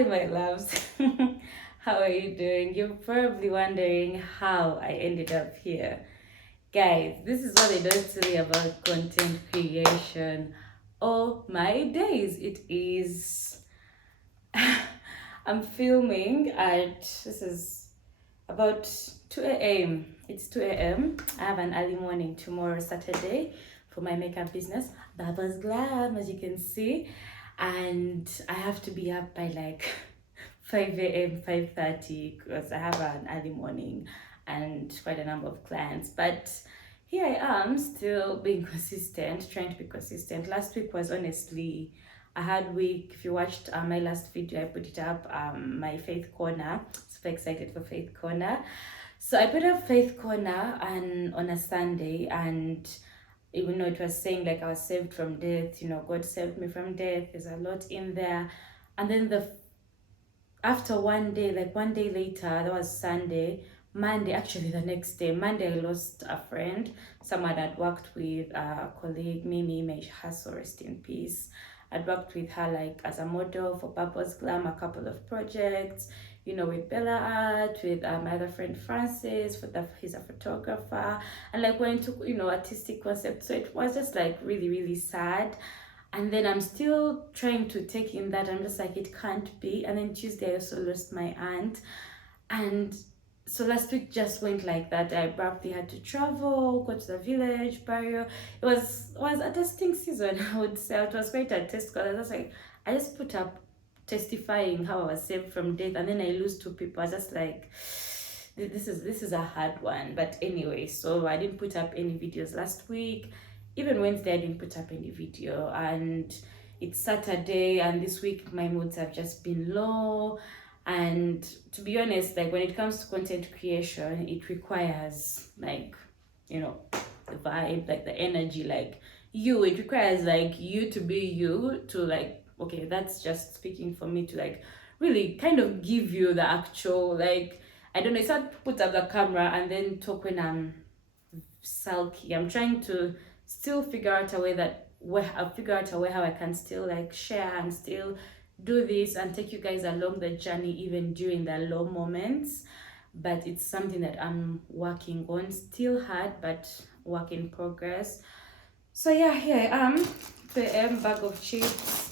Hi, my loves. How are you doing? You're probably wondering how I ended up here. Guys, this is what I don't tell you about content creation. Oh my days, it is. I'm filming at this is about 2 a.m. It's 2 a.m. I have an early morning tomorrow, Saturday, for my makeup business, Baba's Glam, as you can see. And I have to be up by like 5 a.m., 5:30 because I have an early morning and quite a number of clients. But here I am still being consistent, trying to be consistent. Last week was honestly a hard week. If you watched my last video, I put it up, my Faith Corner. Super excited for Faith Corner. So I put up Faith Corner and on a Sunday, and even though it was saying like I was saved from death, God saved me from death. There's a lot in there. And then the after one day, like one day later, that was Sunday, Monday, actually the next day, Monday, I lost a friend, someone I'd worked with, a colleague, Mimi, may her soul rest in peace. I'd worked with her like as a model for Purpose Glam, a couple of projects, with Bella Art, with my other friend Francis, he's a photographer, and like we're into, artistic concepts. So it was just like really, really sad. And then I'm still trying to take in that. I'm just like, it can't be. And then Tuesday, I also lost my aunt. And so last week just went like that. I abruptly had to travel, go to the village, barrio. It was a testing season, I would say. It was quite a test because I was like, I just put up testifying how I was saved from death, and then I lose two people. I was just like, this is a hard one. But anyway, so I didn't put up any videos last week. Even Wednesday, I didn't put up any video, and it's Saturday, and this week my moods have just been low. And to be honest, like when it comes to content creation, it requires like, the vibe, like the energy, like it requires like you to be you, to like, okay, that's just speaking for me, to like really kind of give you the actual, like, I don't know, it's hard to put up the camera and then talk when I'm sulky. I'm trying to still figure out a way that where I'll figure out a way how I can still like share and still do this and take you guys along the journey even during the low moments. But it's something that I'm working on, still hard, but work in progress. So yeah, here I am. The bag of chips,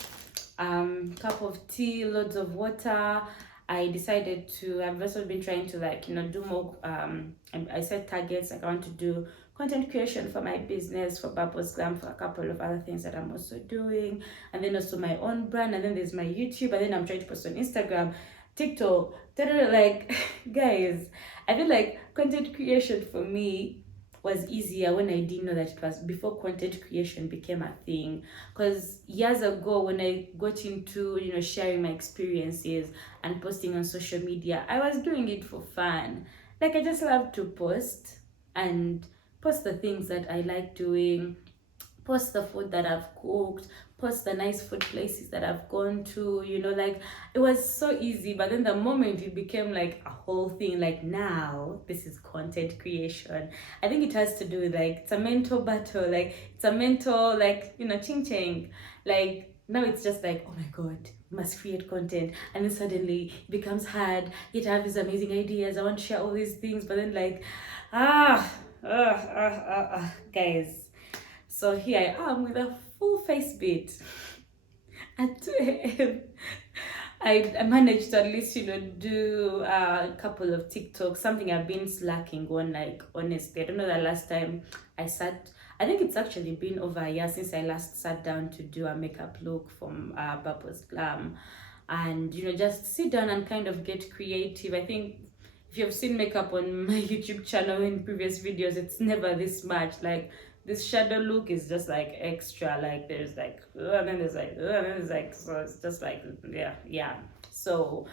cup of tea, loads of water. I decided to, I've also been trying to like, do more, I set targets, like I want to do content creation for my business, for Purpose Glam, for a couple of other things that I'm also doing, and then also my own brand, and then there's my YouTube, and then I'm trying to post on Instagram, TikTok, like, guys, I feel like content creation for me was easier when I didn't know that it was before content creation became a thing. Because years ago, when I got into sharing my experiences and posting on social media, I was doing it for fun. Like I just love to post and post the things that I like doing, post the food that I've cooked, post the nice food places that I've gone to, like it was so easy. But then the moment it became like a whole thing, like now this is content creation. I think it has to do with like it's a mental battle, like it's a mental, like, ching ching. Like now it's just like, oh my god, we must create content, and then suddenly it becomes hard. Yet I have these amazing ideas. I want to share all these things, but then like, guys. So here I am with a full face beat at 2 a.m. I managed to at least, do a couple of TikToks, something I've been slacking on, like, honestly. I don't know the last time I think it's actually been over a year since I last sat down to do a makeup look from Purpose Glam. And, just sit down and kind of get creative. I think if you've seen makeup on my YouTube channel in previous videos, it's never this much. Like, this shadow look is just like extra, like there's like and then there's like and then there's like, so it's just like, yeah. So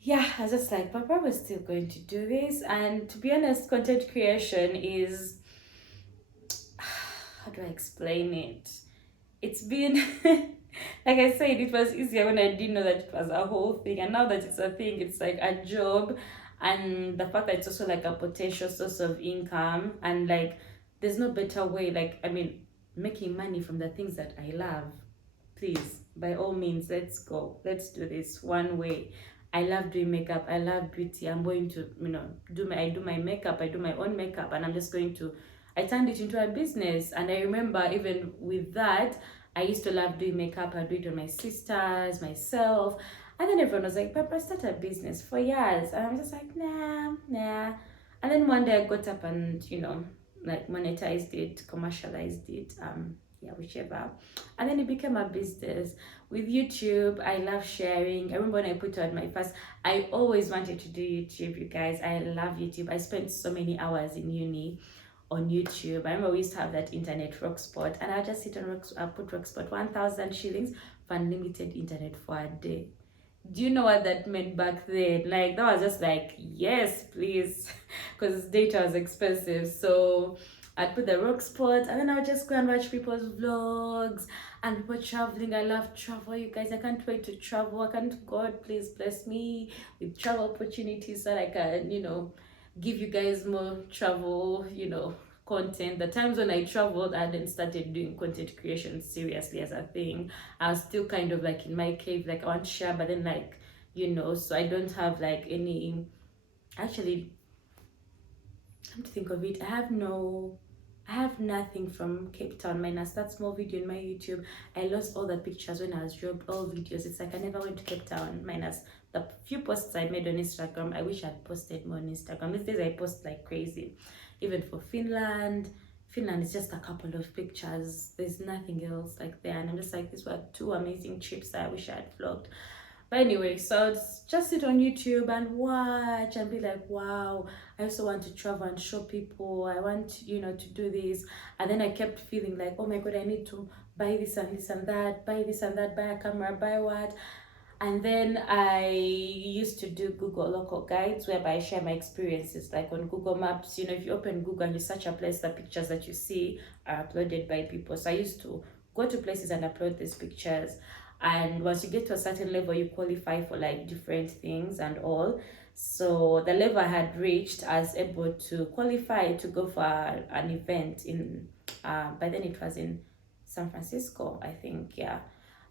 yeah, I was just like, Papa was still going to do this. And to be honest, content creation is, how do I explain it? It's been like I said, it was easier when I didn't know that it was a whole thing, and now that it's a thing, it's like a job. And the fact that it's also like a potential source of income, and like there's no better way, like, I mean, making money from the things that I love, please, by all means, let's go. Let's do this one way. I love doing makeup. I love beauty. I'm going to, I do my makeup. I do my own makeup, and I'm just going to. I turned it into a business, and I remember even with that, I used to love doing makeup. I do it on my sisters, myself, and then everyone was like, "Papa, start a business for years," and I'm just like, "Nah, nah." And then one day I got up and like monetized it, commercialized it, yeah, whichever. And then it became a business. With YouTube, I love sharing. I remember when I put out my first, I always wanted to do YouTube, you guys. I love YouTube. I spent so many hours in uni on YouTube. I remember we used to have that internet rock spot, and I just sit on put rock spot 1,000 shillings for unlimited internet for a day. Do you know what that meant back then? Like, that was just like, yes, please, because data was expensive. So I'd put the rock spot, and then I would just go and watch people's vlogs and people traveling. I love travel, you guys. I can't wait to travel. I can't, God, please bless me with travel opportunities so that I can, give you guys more travel, content. The times when I traveled, I then started doing content creation seriously as a thing. I was still kind of like in my cave, like I want to share, but then like, so I don't have like any, actually, come to think of it, I have nothing from Cape Town minus that small video in my YouTube. I lost all the pictures when I was dropped, all videos. It's like I never went to Cape Town minus the few posts I made on Instagram. I wish I'd posted more on Instagram. These days I post like crazy. Even for Finland. Finland is just a couple of pictures. There's nothing else like there. And I'm just like, these were two amazing trips that I wish I had vlogged. But anyway, so I'd just sit on YouTube and watch and be like, wow, I also want to travel and show people. I want, to do this. And then I kept feeling like, oh my God, I need to buy this and this and that, buy this and that, buy a camera, buy what. And then I used to do Google local guides whereby I share my experiences, like on Google Maps. If you open Google and you search a place, the pictures that you see are uploaded by people. So I used to go to places and upload these pictures. And once you get to a certain level, you qualify for like different things and all. So the level I had reached, I was able to qualify to go for an event in, by then it was in San Francisco, I think, yeah.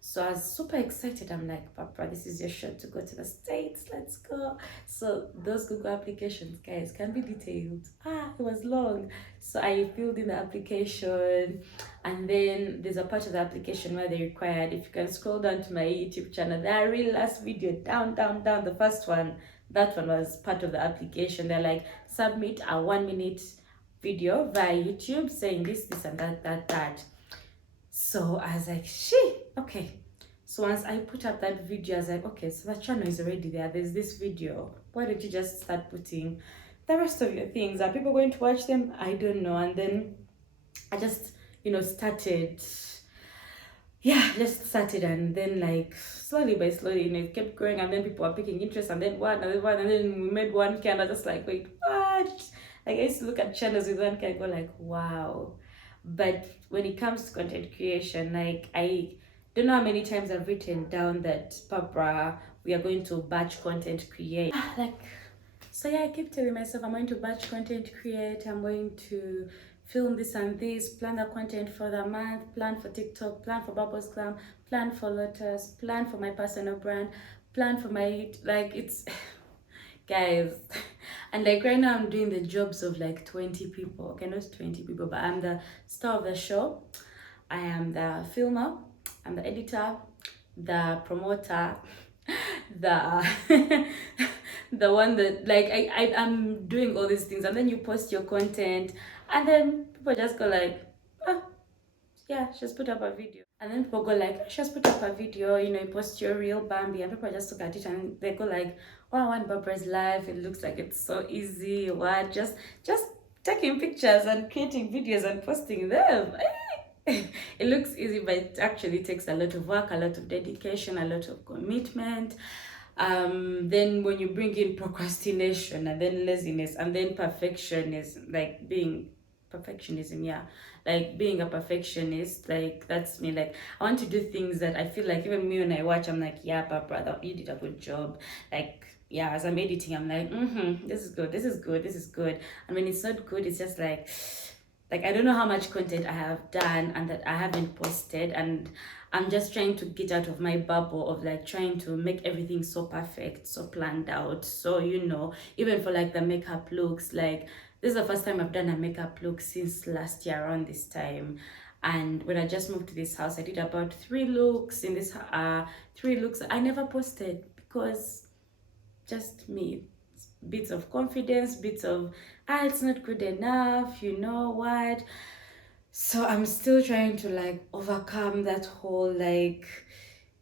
So I was super excited. I'm like, Papa, this is your shot to go to the States. Let's go. So those Google applications, guys, can be detailed. It was long. So I filled in the application, and then there's a part of the application where they required, if you can scroll down to my YouTube channel, the very last video, down, the first one, that one was part of the application. They're like, submit a 1-minute video via YouTube saying this, and that. So I was like, okay. So once I put up that video, I was like, okay, so the channel is already there. There's this video. Why don't you just start putting the rest of your things? Are people going to watch them? I don't know. And then I just, started. Yeah, just started, and then like slowly by slowly, it kept growing, and then people were picking interest, and then one, and then we made 1K, and I was just like, wait, what? Like I used to look at channels with 1K and go like, wow. But when it comes to content creation, like I don't know how many times I've written down that, Papa, we are going to batch content create. So yeah, I keep telling myself I'm going to batch content create. I'm going to film this and this, plan the content for the month, plan for TikTok, plan for Bubbles Glam, plan for Lotus, plan for my personal brand, plan for my, like, it's, guys, and like right now I'm doing the jobs of like 20 people. Okay, not 20 people, but I'm the star of the show. I am the filmer, I'm the editor, the promoter, the the one that like I'm doing all these things, and then you post your content, and then people just go like, oh yeah, she's put up a video, and then people go like, she's put up a video, you post your real Bambi, and people just look at it and they go like, wow, one Barbara's life, it looks like it's so easy. What, just taking pictures and creating videos and posting them. It looks easy, but it actually takes a lot of work, a lot of dedication, a lot of commitment. Then when you bring in procrastination, and then laziness, and then perfectionism, like being perfectionism, yeah, like being a perfectionist, like that's me. Like I want to do things that I feel like, even me when I watch, I'm like, yeah, brother, you did a good job. Like, yeah, as I'm editing, I'm like, this is good, this is good, this is good. And when it's not good, it's just like, like, I don't know how much content I have done and that I haven't posted, and I'm just trying to get out of my bubble of like trying to make everything so perfect, so planned out. So, even for like the makeup looks, like this is the first time I've done a makeup look since last year around this time. And when I just moved to this house, I did about 3 looks in this 3 looks I never posted because just me, bits of confidence, bits of it's not good enough, you know what. So I'm still trying to like overcome that whole like,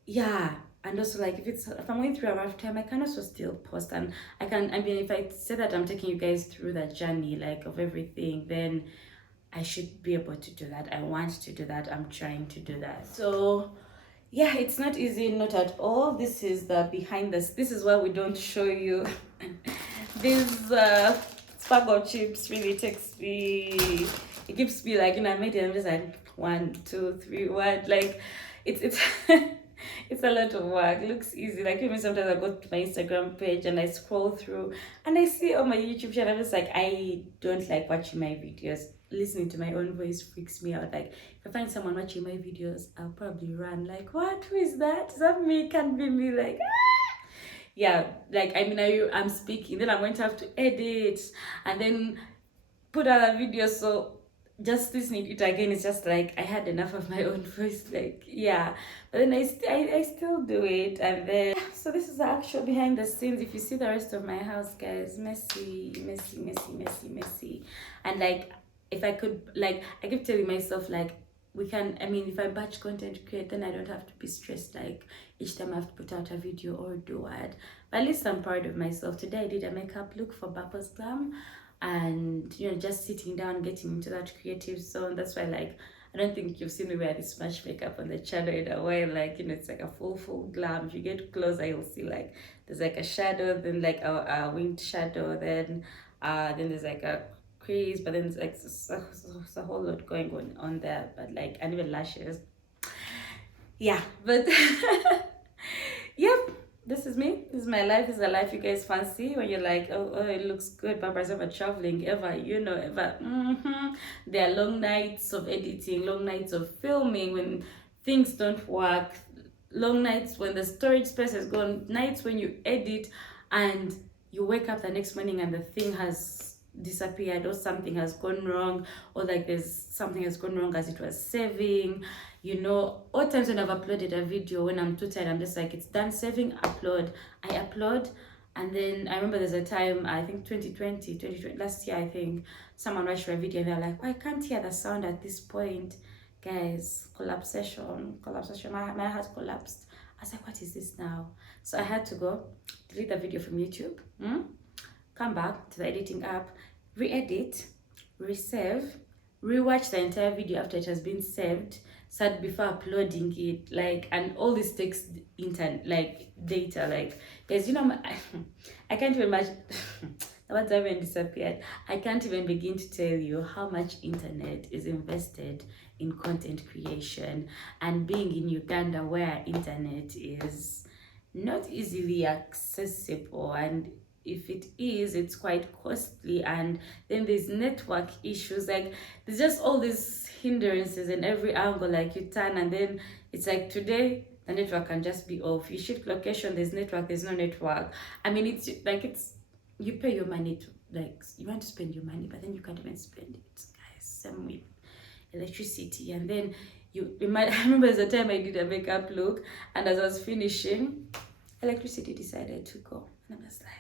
yeah. And also, like, if I'm going through a rough time, I can also still post, and I mean, if I say that I'm taking you guys through that journey like of everything, then I should be able to do that. I want to do that. I'm trying to do that. So yeah, it's not easy, not at all. This is the behind this. This is why we don't show you. These sparkle chips really takes me. It keeps me like, I made it. I'm just like 1, 2, 3, what? Like, it's it's a lot of work. It looks easy. Like, even sometimes I go to my Instagram page and I scroll through and I see on my YouTube channel, I'm just like, I don't like watching my videos. Listening to my own voice freaks me out. Like, if I find someone watching my videos, I'll probably run. Like, what? Who is that? Is that me? Can't be me. Like, yeah. Like, I mean, I'm speaking. Then I'm going to have to edit and then put other videos. So just listening to it again, it's just like I had enough of my own voice. Like, yeah. But then I still do it. And then, so this is the actual behind the scenes. If you see the rest of my house, guys, messy, messy, messy, messy, messy. And like, if I could, like, I keep telling myself, like, if I batch content create, then I don't have to be stressed, like, each time I have to put out a video or do what. But at least I'm proud of myself. Today I did a makeup look for Bubbles Glam, and, just sitting down, getting into that creative zone. That's why, like, I don't think you've seen me wear this much makeup on the channel in a while. Like, it's like a full glam. If you get closer, you'll see, like, there's like a shadow, then like a winged shadow, then there's like a crease, but then it's like it's a whole lot going on there, but like, and even lashes. Yeah, but yep, this is me. This is my life. This is the life you guys fancy when you're like, oh, it looks good. Barbara's ever traveling, ever, ever. There are long nights of editing, long nights of filming when things don't work, long nights when the storage space is gone, nights when you edit and you wake up the next morning and the thing has disappeared, or something has gone wrong, or like there's something has gone wrong as it was saving. All times when I've uploaded a video, when I'm too tired, I'm just like, it's done saving, upload. I upload, and then I remember there's a time, I think 2020, last year, I think, someone watched my video and they're like, I can't hear the sound at this point. Guys, collapsation, my heart collapsed. I was like, what is this now? So I had to go delete the video from YouTube, come back to the editing app, re-edit, resave, rewatch the entire video after it has been saved, start before uploading it, like, and all this takes internet, like, data, like, guys, I can't even imagine. The words haven't disappeared. I can't even begin to tell you how much internet is invested in content creation, and being in Uganda where internet is not easily accessible, and if it is, it's quite costly, and then there's network issues. Like, there's just all these hindrances in every angle. Like, you turn and then it's like, today the network can just be off, you shift location, there's network, there's no network. I mean, it's like, you pay your money to, like, you want to spend your money, but then you can't even spend it, guys. Same with electricity. And then I remember there's a time I did a makeup look, and as I was finishing, electricity decided to go, and I was like,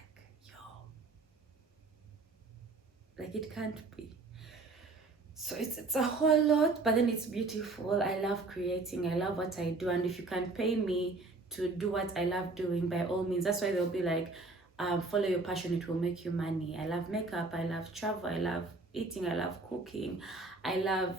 like, it can't be. So it's a whole lot, but then it's beautiful. I love creating, I love what I do, and if you can pay me to do what I love doing, by all means. That's why they'll be like, follow your passion, it will make you money. I love makeup, I love travel, I love eating, I love cooking, I love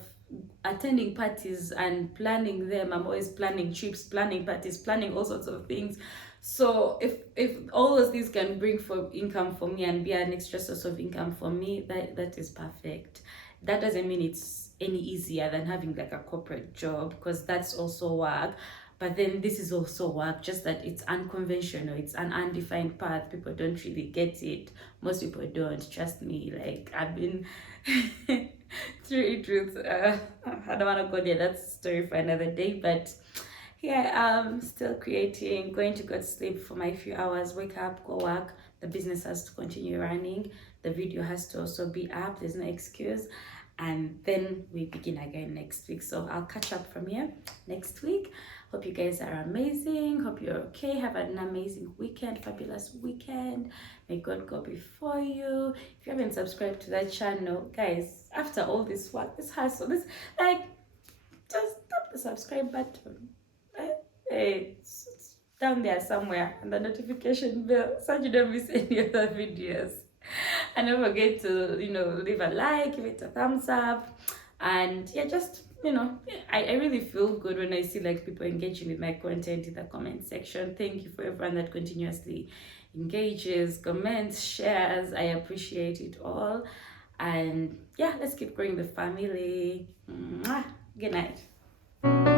attending parties and planning them. I'm always planning trips, planning parties, planning all sorts of things. So if all those things can bring for income for me and be an extra source of income for me, that is perfect. That doesn't mean it's any easier than having like a corporate job, because that's also work. But then this is also work, just that it's unconventional, it's an undefined path. People don't really get it. Most people don't. Trust me, like, I've been Street truth. I don't want to go there. That's a story for another day. But yeah, I'm still creating, going to go to sleep for my few hours, wake up, go work. The business has to continue running. The video has to also be up. There's no excuse. And then we begin again next week. So I'll catch up from here next week. Hope you guys are amazing. Hope you're okay. Have an amazing weekend, fabulous weekend. May God go before you. If you haven't subscribed to that channel, guys, after all this work, this hustle, this, like, just tap the subscribe button. It's down there somewhere, and the notification bell, so you don't miss any other videos. And don't forget to, leave a like, give it a thumbs up, and yeah, just, I really feel good when I see like people engaging with my content in the comment section. Thank you for everyone that continuously engages, comments, shares. I appreciate it all. And yeah, let's keep growing the family. Mwah. Good night.